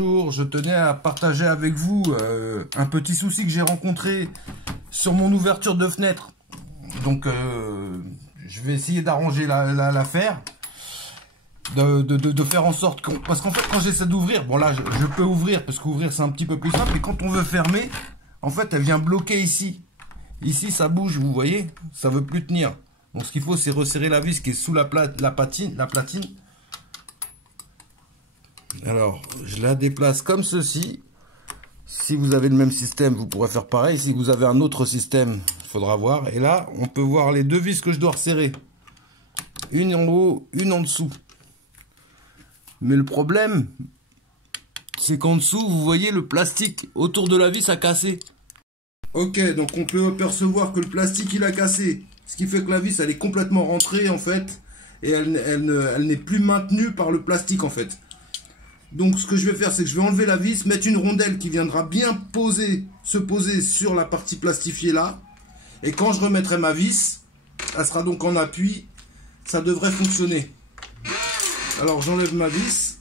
Bonjour, je tenais à partager avec vous un petit souci que j'ai rencontré sur mon ouverture de fenêtre. Donc je vais essayer d'arranger l'affaire, de faire en sorte que... Parce qu'en fait quand j'essaie d'ouvrir, bon là je peux ouvrir parce qu'ouvrir c'est un petit peu plus simple, mais quand on veut fermer, en fait elle vient bloquer ici. Ici ça bouge, vous voyez, ça veut plus tenir. Donc ce qu'il faut c'est resserrer la vis qui est sous la platine. Alors, je la déplace comme ceci. Si vous avez le même système, vous pourrez faire pareil. Si vous avez un autre système, il faudra voir. Et là, on peut voir les deux vis que je dois resserrer. Une en haut, une en dessous. Mais le problème, c'est qu'en dessous, vous voyez le plastique autour de la vis a cassé. Ok, donc on peut percevoir que le plastique, il a cassé. Ce qui fait que la vis, elle est complètement rentrée, en fait. Et elle n'est plus maintenue par le plastique, en fait. Donc ce que je vais faire, c'est que je vais enlever la vis, mettre une rondelle qui viendra bien se poser sur la partie plastifiée là. Et quand je remettrai ma vis, elle sera donc en appui, ça devrait fonctionner. Alors j'enlève ma vis,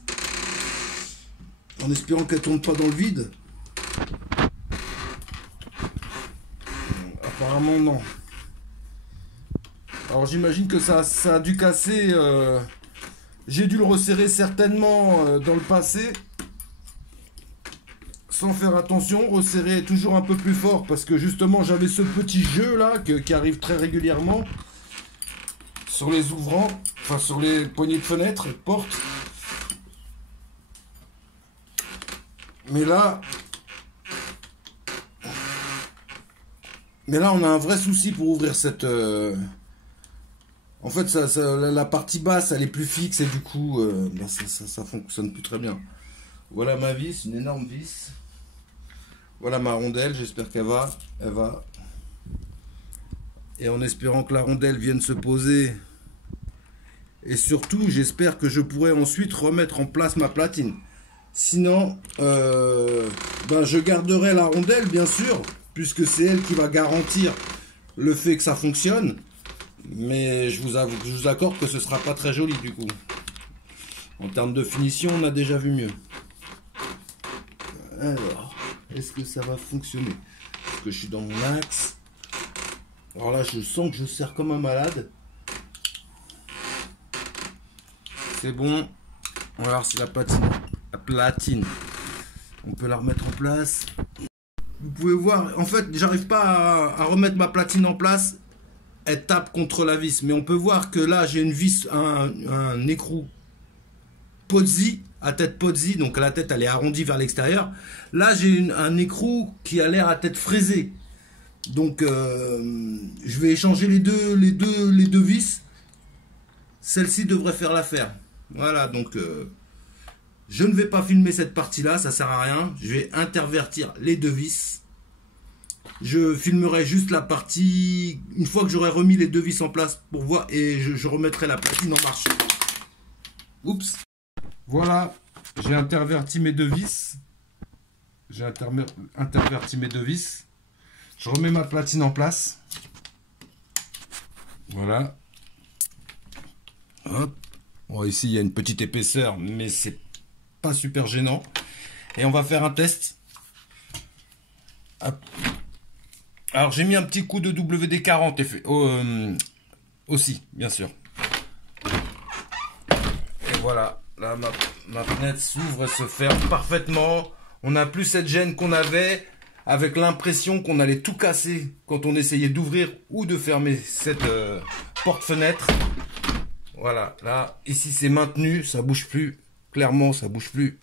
en espérant qu'elle ne tourne pas dans le vide. Apparemment non. Alors j'imagine que ça a dû casser... J'ai dû le resserrer certainement dans le passé, sans faire attention, resserrer toujours un peu plus fort, parce que justement j'avais ce petit jeu là, qui arrive très régulièrement, sur les ouvrants, enfin sur les poignées de fenêtre et de porte. Mais là on a un vrai souci pour ouvrir cette... En fait, la partie basse, elle est plus fixe et du coup, ça fonctionne plus très bien. Voilà ma vis, une énorme vis. Voilà ma rondelle, j'espère qu'elle va. Elle va. Et en espérant que la rondelle vienne se poser. Et surtout, j'espère que je pourrai ensuite remettre en place ma platine. Sinon, je garderai la rondelle, bien sûr, puisque c'est elle qui va garantir le fait que ça fonctionne. Mais je vous accorde que ce sera pas très joli du coup. En termes de finition, on a déjà vu mieux. Alors, est-ce que ça va fonctionner? Est-ce que je suis dans mon axe? Alors là, je sens que je serre comme un malade. C'est bon. On va voir si la platine, on peut la remettre en place. Vous pouvez voir, en fait, j'arrive pas à remettre ma platine en place. Elle tape contre la vis, mais on peut voir que là j'ai une vis, un écrou Pozzi, à tête Pozzi, donc la tête elle est arrondie vers l'extérieur. Là j'ai un écrou qui a l'air à tête fraisée, donc je vais échanger les deux vis. Celle-ci devrait faire l'affaire. Voilà, donc je ne vais pas filmer cette partie là, ça sert à rien. Je vais intervertir les deux vis. Je filmerai juste la partie une fois que j'aurai remis les deux vis en place pour voir, et je remettrai la platine en marche. Oups. Voilà, j'ai interverti mes deux vis. Interverti mes deux vis. Je remets ma platine en place. Voilà. Hop. Bon, ici il y a une petite épaisseur, mais c'est pas super gênant. Et on va faire un test. Hop. Alors j'ai mis un petit coup de WD-40 aussi, bien sûr. Et voilà, là ma fenêtre s'ouvre et se ferme parfaitement. On n'a plus cette gêne qu'on avait avec l'impression qu'on allait tout casser quand on essayait d'ouvrir ou de fermer cette porte-fenêtre. Voilà, là, ici c'est maintenu, ça bouge plus. Clairement, ça bouge plus.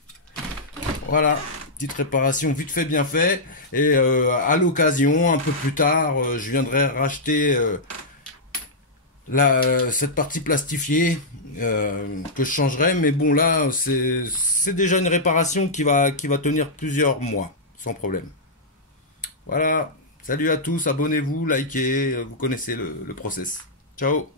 Voilà. Petite réparation vite fait bien fait, et à l'occasion un peu plus tard je viendrai racheter cette partie plastifiée que je changerai, mais bon là c'est déjà une réparation qui va tenir plusieurs mois sans problème. Voilà, salut à tous, abonnez-vous, likez, vous connaissez le process. Ciao.